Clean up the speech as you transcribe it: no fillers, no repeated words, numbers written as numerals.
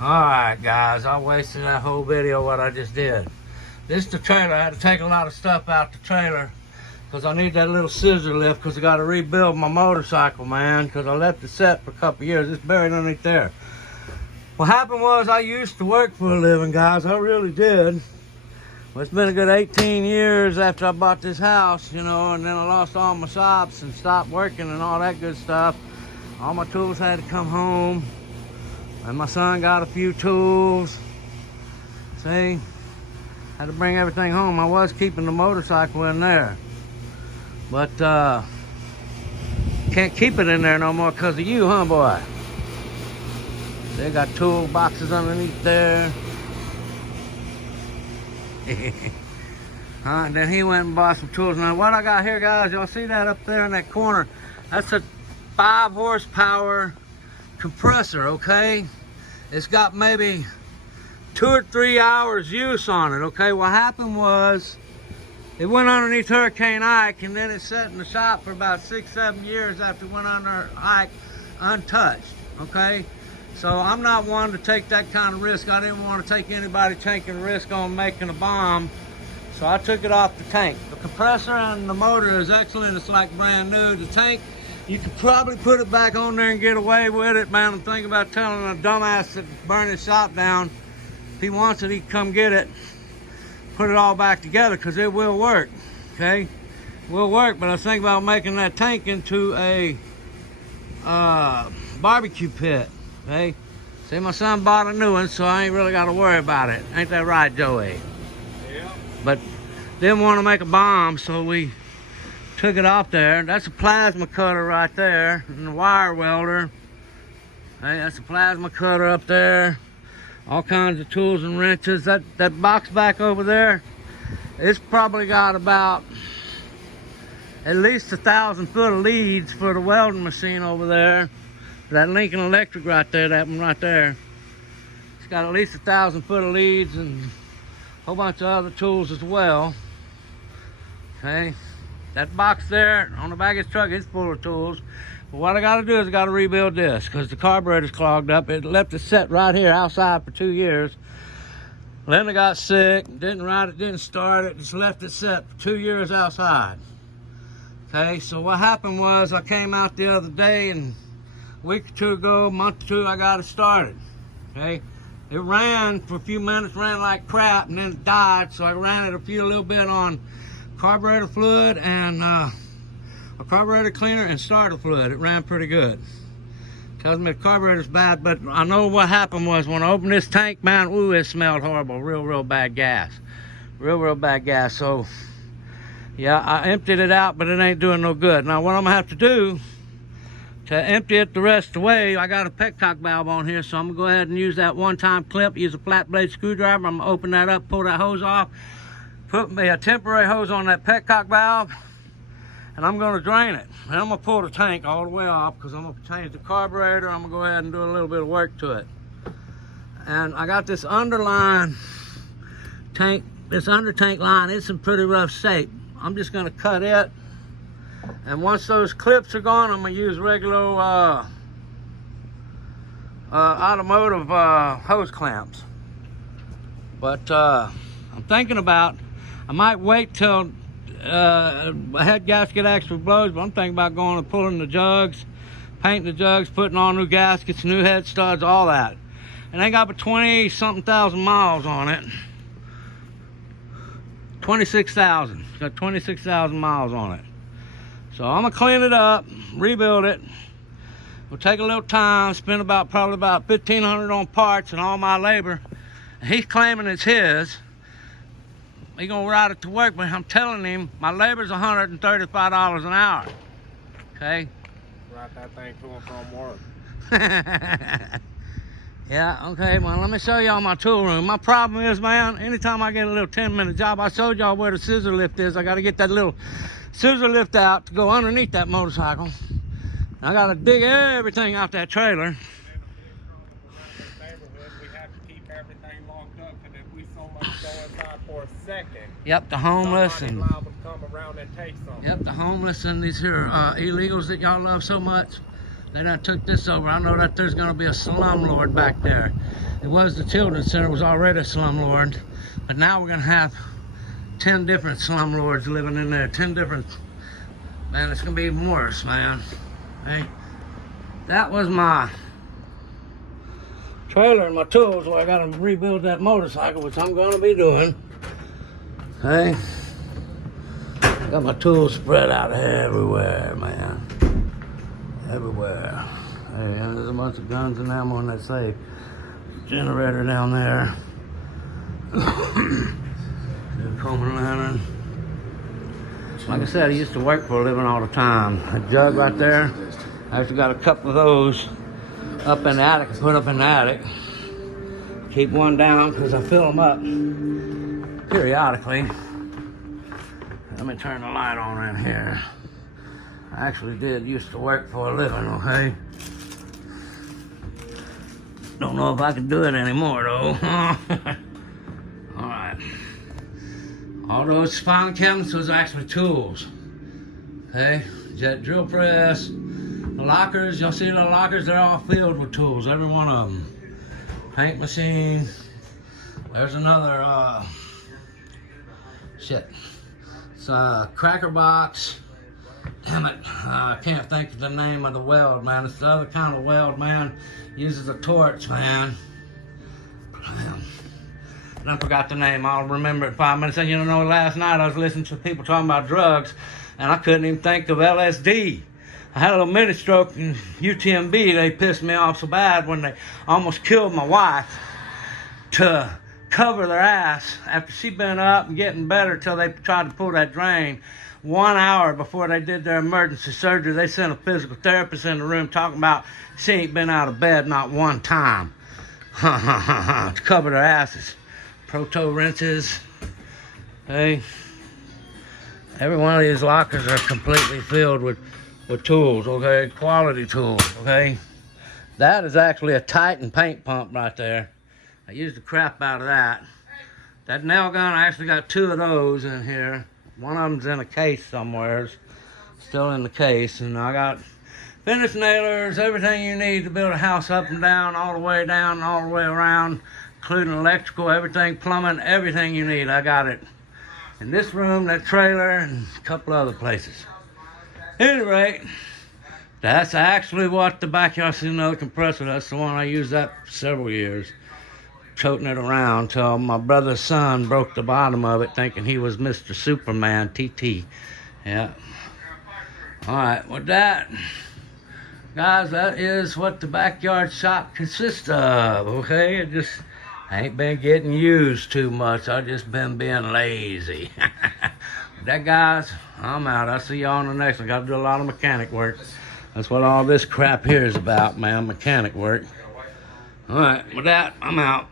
Alright guys, I wasted that whole video what I just did. This is the trailer. I had to take a lot of stuff out the trailer because I need that little scissor lift because I got to rebuild my motorcycle, man, because I left it set for a couple years. It's buried underneath there. What happened was I used to work for a living, guys. I really did. Well, it's been a good 18 years after I bought this house, you know, and then I lost all my shops and stopped working and all that good stuff. All my tools had to come home. And my son got a few tools. See? Had to bring everything home. I was keeping the motorcycle in there. But can't keep it in there no more because of you, huh, boy? They got tool boxes underneath there. And then he went and bought some tools. Now what I got here, guys, y'all see that up there in that corner? That's a 5 horsepower compressor, okay? It's got maybe 2 or 3 hours use on it, okay? What happened was it went underneath Hurricane Ike, and then it sat in the shop for about 6-7 years after it went under Ike untouched, okay? So I'm not one to take that kind of risk. I didn't want to take anybody taking a risk on making a bomb, so I took it off the tank. The compressor and the motor is excellent. It's like brand new. The tank, you could probably put it back on there and get away with it, man. I'm thinking about telling a dumbass that burned his shop down, if he wants it, he can come get it, put it all back together, because it will work, okay? It will work, but I was thinking about making that tank into a barbecue pit, okay? See, my son bought a new one, so I ain't really got to worry about it. Ain't that right, Joey? Yeah. But didn't want to make a bomb, so we took it off there. That's a plasma cutter right there, and a wire welder. Hey, that's a plasma cutter up there. All kinds of tools and wrenches. That box back over there, it's probably got about at least 1,000 foot of leads for the welding machine over there. That Lincoln Electric right there, that one right there. It's got at least 1,000 foot of leads and a whole bunch of other tools as well. Okay, that box there on the back of his truck is full of tools. But what I got to do is I got to rebuild this because the carburetor's clogged up. It left it set right here outside for 2 years. Linda got sick, didn't ride it, didn't start it, just left it set for 2 years outside. Okay, so what happened was I came out the other day, and a week or two ago, a month or two, I got it started. Okay, it ran for a few minutes, ran like crap, and then it died. So I ran it a little bit on carburetor fluid and a carburetor cleaner and starter fluid. It ran pretty good. Tells me the carburetor's bad, but I know what happened was when I opened this tank, man, ooh, it smelled horrible. Real bad gas. Real bad gas. So yeah, I emptied it out, but it ain't doing no good. Now what I'm gonna have to do to empty it the rest of the way, I got a petcock valve on here, so I'm gonna go ahead and use that one-time clip, use a flat blade screwdriver. I'm gonna open that up, pull that hose off, put me a temporary hose on that petcock valve, and I'm gonna drain it. And I'm gonna pull the tank all the way off because I'm gonna change the carburetor. I'm gonna go ahead and do a little bit of work to it. And I got this underline tank, this under tank line, it's in pretty rough shape. I'm just gonna cut it. And once those clips are gone, I'm gonna use regular automotive hose clamps. But I'm thinking about, I might wait till head gasket actually blows, but I'm thinking about going and pulling the jugs, painting the jugs, putting on new gaskets, new head studs, all that. And they got about 20-something thousand miles on it. 26,000. It's got 26,000 miles on it. So I'm gonna clean it up, rebuild it. It'll take a little time, spend probably about $1,500 on parts and all my labor. And he's claiming it's his. He's gonna ride it to work, but I'm telling him my labor's $135 an hour. Okay? Ride that thing to and from work. Yeah, okay, well, let me show y'all my tool room. My problem is, man, anytime I get a little 10-minute job, I showed y'all where the scissor lift is. I got to get that little scissor lift out to go underneath that motorcycle. I got to dig everything out that trailer. We have to keep everything locked up, because if we so much go inside for a second, yep, the homeless and liable to come around and take something. yep, the homeless and these here illegals that y'all love so much. They done took this over. I know that there's gonna be a slumlord back there. It was the children's center, was already a slumlord, but now we're gonna have 10 different slumlords living in there. 10 different, man, it's gonna be even worse, man. Hey, that was my trailer and my tools where I gotta rebuild that motorcycle, which I'm gonna be doing. Hey, got my tools spread out everywhere, man. Everywhere. Hey, there's a bunch of guns and ammo in that safe. Generator down there. Coleman lantern. Like I said, I used to work for a living all the time. A jug right there. I actually got a couple of those up in the attic. I put up in the attic. Keep one down because I fill them up periodically. Let me turn the light on in here. I actually used to work for a living, okay? Don't know if I can do it anymore, though. Alright. All those filing cabinets was actually tools. Okay? Jet drill press. The lockers, y'all see the lockers? They're all filled with tools, every one of them. Paint machine. There's another, shit. It's a cracker box. Damn it, I can't think of the name of the weld, man. It's the other kind of weld, man. Uses a torch, man. I forgot the name. I'll remember it in 5 minutes. And you know, last night I was listening to people talking about drugs, and I couldn't even think of LSD. I had a little mini stroke in UTMB. They pissed me off so bad when they almost killed my wife to cover their ass after she'd been up and getting better till they tried to pull that drain. 1 hour before they did their emergency surgery, they sent a physical therapist in the room talking about she ain't been out of bed not one time. To cover their asses. Proto wrenches. Hey. Every one of these lockers are completely filled with tools, okay? Quality tools, okay? That is actually a Titan paint pump right there. I used the crap out of that. That nail gun, I actually got 2 of those in here. One of them's in a case somewhere, still in the case. And I got finish nailers, everything you need to build a house up and down, all the way down, all the way around, including electrical, everything, plumbing, everything you need. I got it in this room, that trailer, and a couple other places. At any rate, that's actually what the backyard, see another compressor, that's the one I used that for several years. Toting it around till my brother's son broke the bottom of it thinking he was Mr. Superman, TT. Yeah. Alright, with that, guys, that is what the backyard shop consists of, okay? It just ain't been getting used too much. I just been being lazy. With that, guys, I'm out. I'll see y'all on the next one. Got to do a lot of mechanic work. That's what all this crap here is about, man, mechanic work. Alright, with that, I'm out.